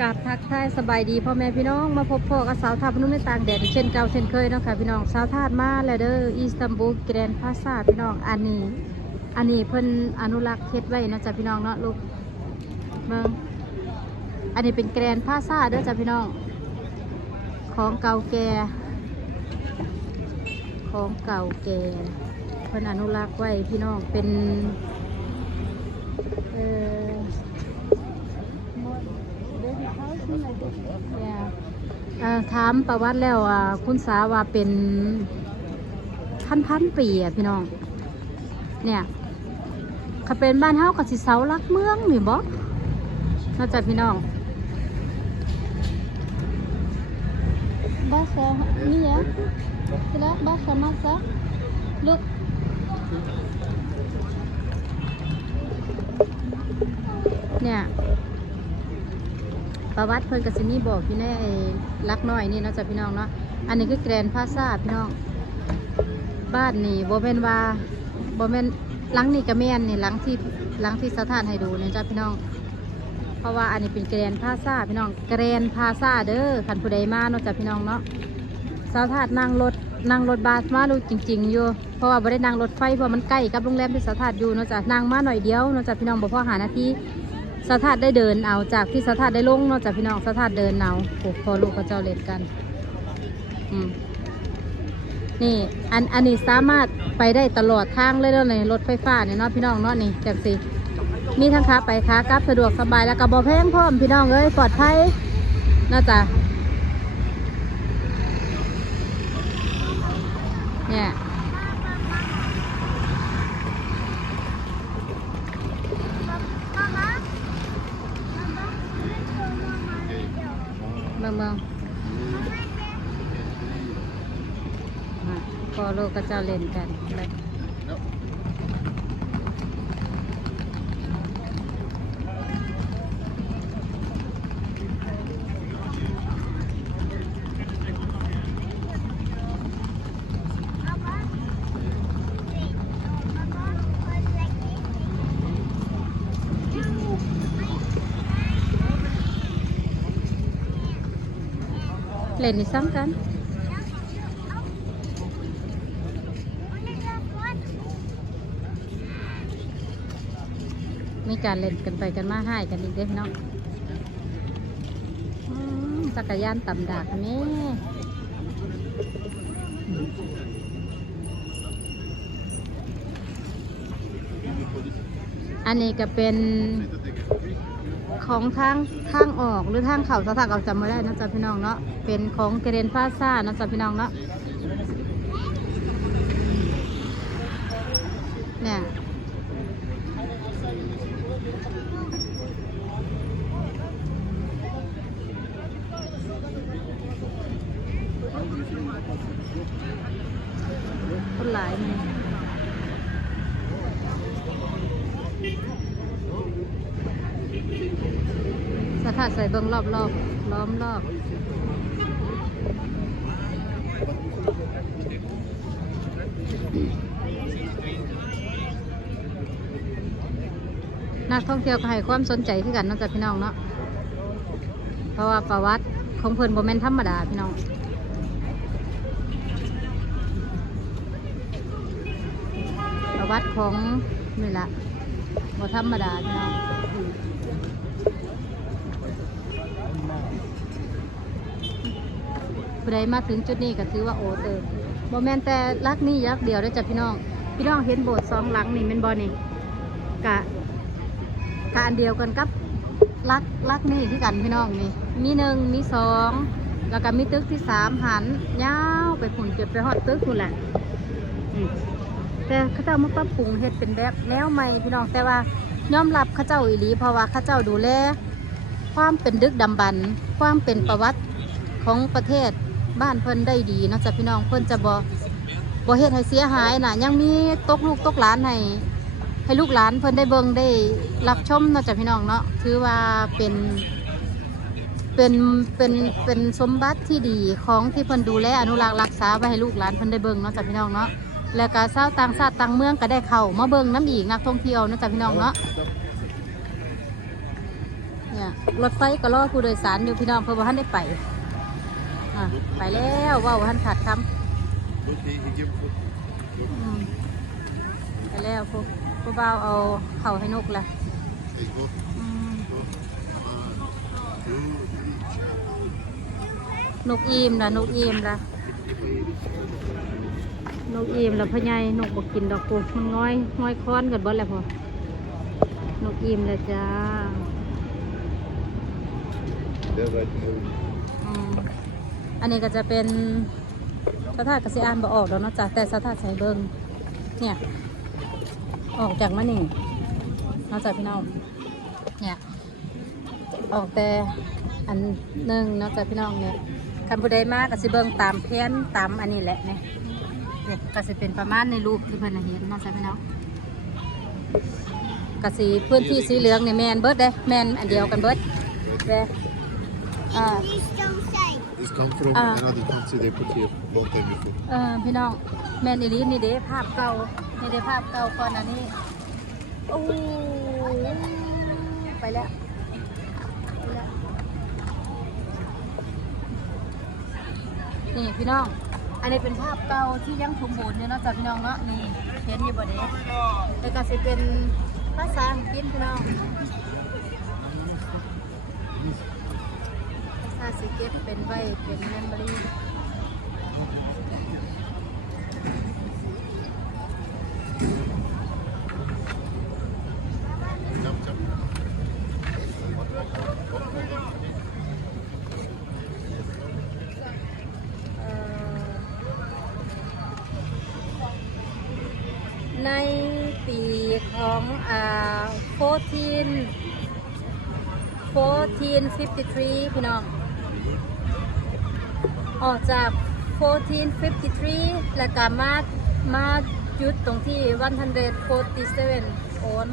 กราบทักทายสบายดีพ่อแม่พี่น้องมาพบพ่อกับสาวทาพนุ่มในต่างแดนเช่นเก่าเช่นเคยเนาะค่ะพี่น้องสาวทาดมาแล้วเด้ออิสตันบูลแกรนด์พาซาพี่น้องอันนี้ อันนี้เพิ่นอนุรักษ์เฮ็ดไว้นะจ้ะพี่น้องเนาะลูกเมืองอันนี้เป็นแกรนด์พาซาเด้อจ้ะพี่น้อง ของเก่าแก่ของเก่าแก่เพิ่นอนุรักษ์ไว้พี่น้องเป็นเออ ถามประวัติแล้วอะคุณสาว่าเป็นพันพันๆปีอะพี่น้อง เนี่ยเขาเป็นบ้านเฮากับสิเสาหลักเมืองนี่บ่น่าจะพี่น้องบ้านซะนี่ ya Sila bahasa masa Look เนี่ย ประวัติเพิ่นกับซิมีบอกพี่แน่ไอ้ลักน้อยนี่เนาะจ้ะพี่น้องเนาะอันนี้คือแกรนพาซาพี่น้อง บ้านนี่บ่แมนว่าบ่แมนหลังนี่ก็แม่นนี่หลังที่หลังที่สถานให้ดูเนี่ยจ้ะพี่น้อง เพราะว่าอันนี้เป็นแกรนพาซาพี่น้องแกรนพาซาเด้อคันผู้ใดมาเนาะจ้ะพี่น้องเนาะสาวธาตุนั่งรถนั่งรถบัสมาดูจริง ๆ อยู่ เพราะว่าบ่ได้นั่งรถไฟเพราะมันใกล้กับโรงแรมที่สาวธาตุอยู่เนาะจ้ะนั่งมาหน่อยเดียวเนาะจ้ะพี่น้องบ่พอหานาที สถาดได้เดินเอาจากที่สถาดได้ลงนอกจากพี่น้องสถาดเดินเอาโอ้พอลูกก็เจ้าเล่นกัน อืมนี่อันอันนี้สามารถไปได้ตลอดทางเลยเนาะในรถไฟฟ้าเนี่ยเนาะพี่น้องเนาะนี่จากสิมีทั้งขาไปขากลับสะดวกสบายแล้วก็บอแพงพร้อมพี่น้องเอ้ยปลอดภัยน่าจะเนี่ย เมืองเมืองอะพอลูกก็เจ้าเล่นกันแล้ว เล่นนี่ซ้ำกัน มีการเล่นกันไปกันมาให้กันอีกเด้อพี่น้องจักรยานต่ำดากแม่อันนี้ก็เป็น ของทางทางออกหรือทางเขาสะพานเอาจำไม่ได้นะจ๊ะพี่น้องเนาะเป็นของเกเรนพาซ่านะจ๊ะพี่น้องเนาะเนี่ย คนหลายนี่ สถานใส่เบิ้งรอบรอบล้อมรอบนักท่องเที่ยวก็ให้ความสนใจคือกันนอกจากพี่น้องเนาะเพราะว่าประวัติของเพิ่นบ่แมนธรรมดาพี่น้องประวัติของนี่ละบ่ธรรมดาพี่น้อง ผู้ใดมาถึงจุดนี้ก็ถือว่าโอเติมบ่แมนแต่ลักนี่ยักเดียวเด้จ้ะพี่น้อง พี่น้องเห็นโบสถ์สองหลังนี่แม่นบ่นี่กะกะอันเดียวกันกับลักลักนี่ที่กันพี่น้องนี่ มีหนึ่งมีสองแล้วก็มีตึกที่สามหันยาวไปผุนเก็บไปฮอดตึกนู่นแหละแต่เข้าจ้ามาปรับปรุงเฮ็ดเป็นแบบแนวใหม่พี่น้องแต่ว่า ยอมรับข้าเจ้าอีหลีเพราะว่าข้าเจ้าดูแลความเป็นดึกดำบรรพ์ความเป็นประวัติของประเทศบ้านเพิ่นได้ดีนะจ้ะพี่น้องเพิ่นจะบ่บ่เฮ็ดให้เสียหายน่ะยังมีตกลูกตกหลานให้ให้ลูกหลานเพิ่นได้เบิ่งได้รับชมนะจ้ะพี่น้องเนาะถือว่าเป็นเป็นเป็นเป็นสมบัติที่ดีของที่เพิ่นดูแลอนุรักษ์รักษาไว้ให้ลูกหลานเพิ่นได้เบิ่งเนาะจ้ะพี่น้องเนาะ แล้วก็ชาต่างชาติต่างเมืองก็ได้เข้ามาเบิ่งน้ำอีกนักท่องเที่ยวนะจ๊ะพี่น้องเนาะเนี่ยรถไฟก็รอผู้โดยสารอยู่พี่น้องเพราะว่าท่านได้ไปอะไปแล้วว่าวท่านขาดคำไปแล้วผู้ผู้บ่าเอาเข่าให้นกละนกอิ่มละนกอิ่มละ นกอิ่มละพ่อใหญ่นกบอกกินดอกกูมันง้อยง้อยค้อนกันเบิดแล้วพอนกอิ่มละจ้า They're right here. อืมอันนี้ก็จะเป็นสถานกสิอ่านบ่ออกแล้วเนาะจ้ะแต่สถานใช้เบิงเนี่ยออกจากมะนี่เนอกจากพี่น้องเนี่ยออกแต่อันหนึ่งเนอกจากพี่น้องเนี่ยคันผู้ใดมากก็สิเบิงตามแผนตามอันนี้แหละเนี่ย เนี่ยก็สิเป็นประมาณในรูปที่เพิ่นน่ะเห็นเนอกจากพี่น้องก็สิพื้นที่สีเหลืองเนี่ยแมนเบิดเด้แมนอันเดียวกันเบิดเด้อ่า This come from Ah. another country they put here long time before. เออพี่น้องแมนอีลีนี่เด้ภาพเก่านี่เด้ภาพเก่าก่อนอันนี้โอ้ไปแล้วไปแล้วนี่พี่น้อง อันนี้เป็นภาพเก่าที่ยังสมบูรณ์อยู่เนาะจ้ะพี่น้องเนาะนี่เห็นอยู่บ่เด้แล้วก็สิเป็นภาษาอังกฤษพี่น้องภาษาสิเก็บเป็นไว้เป็นเมมโมรี่ Jump, jump. เอ่อในปีของอ่า14 1453 พี่น้อง ออกจาก 1453 แล้วก็มามาหยุดตรงที่ 147 โอน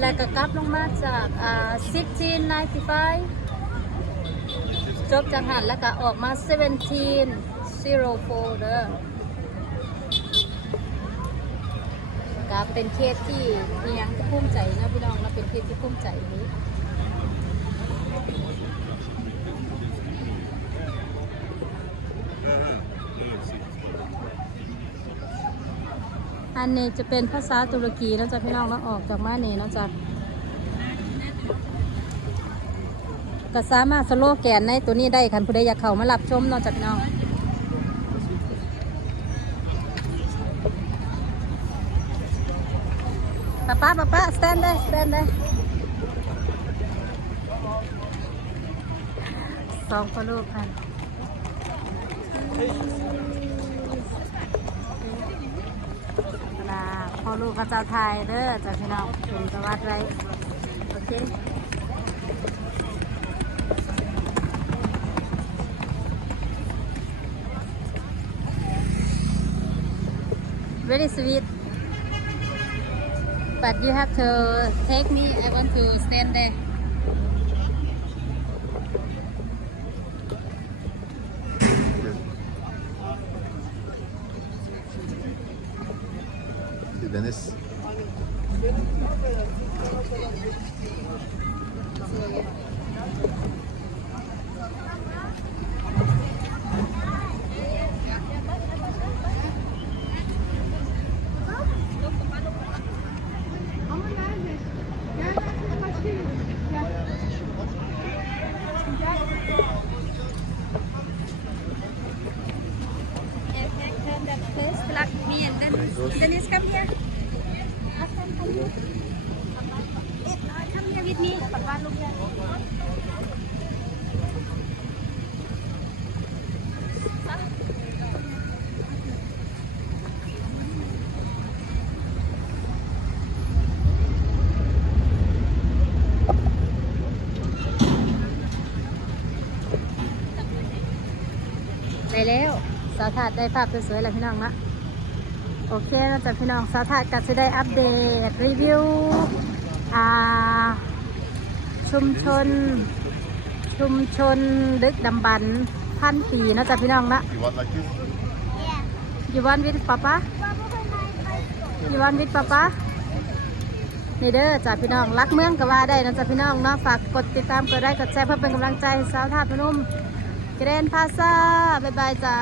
แล้วก็กลับลงมาจากอ่า1695 จบจากหันแล้วก็ออกมา 17 04เด้อ ก็เป็นเคสที่มียังภูมิใจนะพี่น้องนะเป็นเคสที่ภูมิใจนี้อันนี้จะเป็นภาษาตุรกีนะจ๊ะพี่น้องแล้วออกจากมาเนนะจ๊ะก็สามารถสโลแกนในตัวนี้ได้คันผู้ใดอยากเข้ามารับชมนอกจากน้อง ป้าป้าป้าป้าสแตนได้สแตนได้สองคนลูกกันลาพ่อลูกก็เจ้าไทยเด้อจากพี่น้องเป็นประวัติไว้โอเค very sweet but you have to take me. I want to stand there. See, come here come come here come here with me ปัดวานลูกเนี่ยได้แล้วสาวถาดได้ภาพสวยๆแล้วพี่น้องนะ โอเคแล้วจากพี่น้องสาวถาดก็จะได้อัปเดตรีวิวอ่าชุมชน ชุมชนดึกดำบรรพ์พันปีเนาะจากพี่น้องนะ You want like this? You want with Papa You want with Papa นี่เด้อจ้าพี่น้องรักเมืองก็ว่าได้นะจ้าพี่น้องเนาะฝากกดติดตามกดไลค์กดแชร์เพื่อเป็นกำลังใจให้สาวท่าพนมเกรนพาซาบ๊ายบายจ้า